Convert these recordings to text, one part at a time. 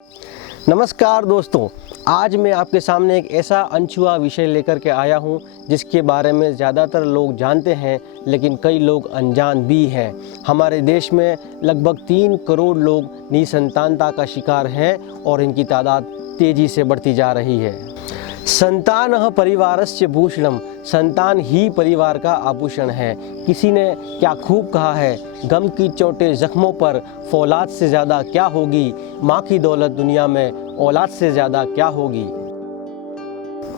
नमस्कार दोस्तों, आज मैं आपके सामने एक ऐसा अनछुआ विषय लेकर के आया हूं जिसके बारे में ज़्यादातर लोग जानते हैं लेकिन कई लोग अनजान भी हैं। हमारे देश में लगभग 3 करोड़ लोग निसंतानता का शिकार हैं और इनकी तादाद तेज़ी से बढ़ती जा रही है। संतानः परिवारस्य भूषणम, संतान ही परिवार का आभूषण है। किसी ने क्या खूब कहा है, गम की चोटें जख्मों पर फौलाद से ज़्यादा क्या होगी, माँ की दौलत दुनिया में औलाद से ज़्यादा क्या होगी।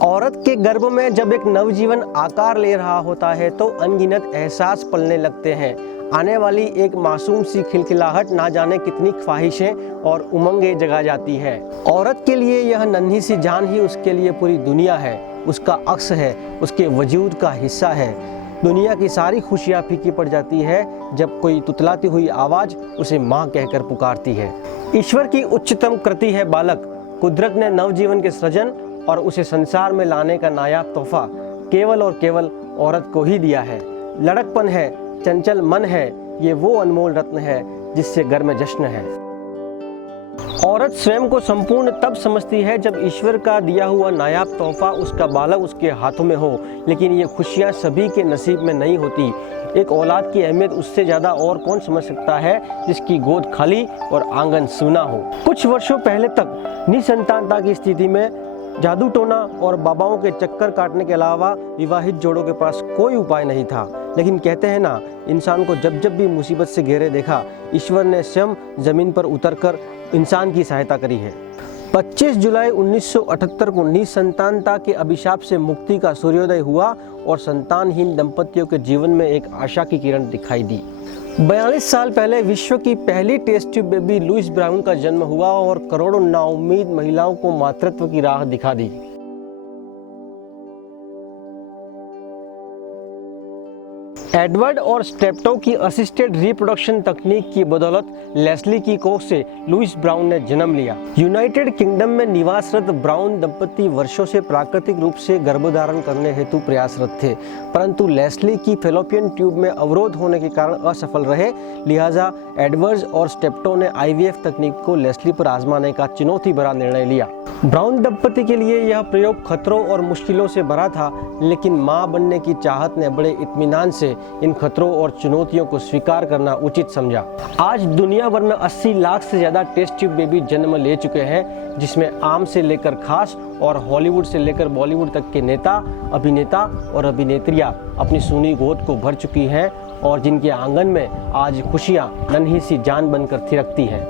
औरत के गर्भ में जब एक नवजीवन आकार ले रहा होता है तो अनगिनत एहसास पलने लगते हैं। आने वाली एक मासूम सी खिलखिलाहट ना जाने कितनी ख्वाहिशें और उमंगें जगा जाती है। औरत के लिए यह नन्ही सी जान ही उसके लिए पूरी दुनिया है, उसका अक्स है, उसके वजूद का हिस्सा है। दुनिया की सारी खुशियाँ फीकी पड़ जाती है जब कोई तुतलाती हुई आवाज़ उसे माँ कहकर पुकारती है। ईश्वर की उच्चतम कृति है बालक। कुदरत ने नवजीवन के सृजन और उसे संसार में लाने का नायाब तोहफा केवल और केवल औरत को ही दिया है। लड़कपन है, चंचल मन है, ये वो अनमोल रत्न है जिससे घर में जश्न है। औरत स्वयं को संपूर्ण तब समझती है जब ईश्वर का दिया हुआ नायाब तोहफा उसका बालक उसके हाथों में हो, लेकिन ये खुशियाँ सभी के नसीब में नहीं होती। एक औलाद की अहमियत उससे ज़्यादा और कौन समझ सकता है जिसकी गोद खाली और आंगन सूना हो। कुछ वर्षों पहले तक निसंतानता की स्थिति में जादू टोना और बाबाओं के चक्कर काटने के अलावा विवाहित जोड़ों के पास कोई उपाय नहीं था। लेकिन कहते हैं ना, इंसान को जब जब भी मुसीबत से घेरे देखा, ईश्वर ने स्वयं जमीन पर उतरकर इंसान की सहायता करी है। 25 जुलाई 1978 को निसंतानता के अभिशाप से मुक्ति का सूर्योदय हुआ और संतानहीन दंपतियों के जीवन में एक आशा की किरण दिखाई दी। 42 साल पहले विश्व की पहली test tube baby Louise Brown का जन्म हुआ और करोड़ों नाउम्मीद महिलाओं को मातृत्व की राह दिखा दी। एडवर्ड और स्टेप्टो की असिस्टेड रिप्रोडक्शन तकनीक की बदौलत लेस्ली की कोख से लुइस ब्राउन ने जन्म लिया। यूनाइटेड किंगडम में निवासरत ब्राउन दंपति वर्षों से प्राकृतिक रूप से गर्भधारण करने हेतु प्रयासरत थे, परंतु लेस्ली की फेलोपियन ट्यूब में अवरोध होने के कारण असफल रहे। लिहाजा एडवर्ड और स्टेप्टो ने IVF तकनीक को लेस्ली पर आजमाने का चुनौती भरा निर्णय लिया। ब्राउन दंपति के लिए यह प्रयोग खतरों और मुश्किलों से भरा था, लेकिन मां बनने की चाहत ने बड़े इत्मीनान से इन खतरों और चुनौतियों को स्वीकार करना उचित समझा। आज दुनिया भर में 80 लाख से ज्यादा टेस्ट ट्यूब बेबी जन्म ले चुके हैं, जिसमें आम से लेकर खास और हॉलीवुड से लेकर बॉलीवुड तक के नेता, अभिनेता और अभिनेत्रियां अपनी सूनी गोद को भर चुकी हैं और जिनके आंगन में आज खुशियां नन्ही सी जान बनकर थिरकती हैं।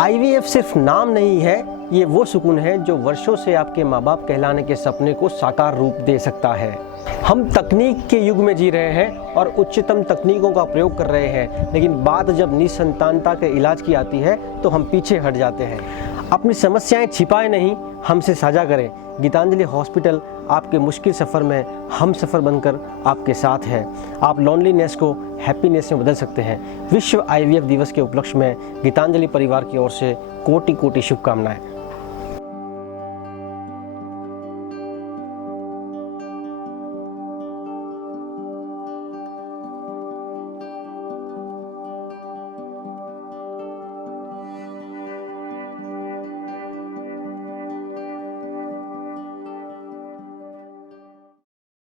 IVF सिर्फ नाम नहीं है, ये वो सुकून है जो वर्षों से आपके माँ बाप कहलाने के सपने को साकार रूप दे सकता है। हम तकनीक के युग में जी रहे हैं और उच्चतम तकनीकों का प्रयोग कर रहे हैं, लेकिन बात जब निसंतानता के इलाज की आती है तो हम पीछे हट जाते हैं। अपनी समस्याएं छिपाए नहीं, हमसे साझा करें। गीतांजलि हॉस्पिटल आपके मुश्किल सफ़र में हम सफ़र बनकर आपके साथ है। आप लोनलीनेस को हैप्पीनेस में बदल सकते हैं। विश्व IVF दिवस के उपलक्ष्य में गीतांजलि परिवार की ओर से कोटि कोटि शुभकामनाएं।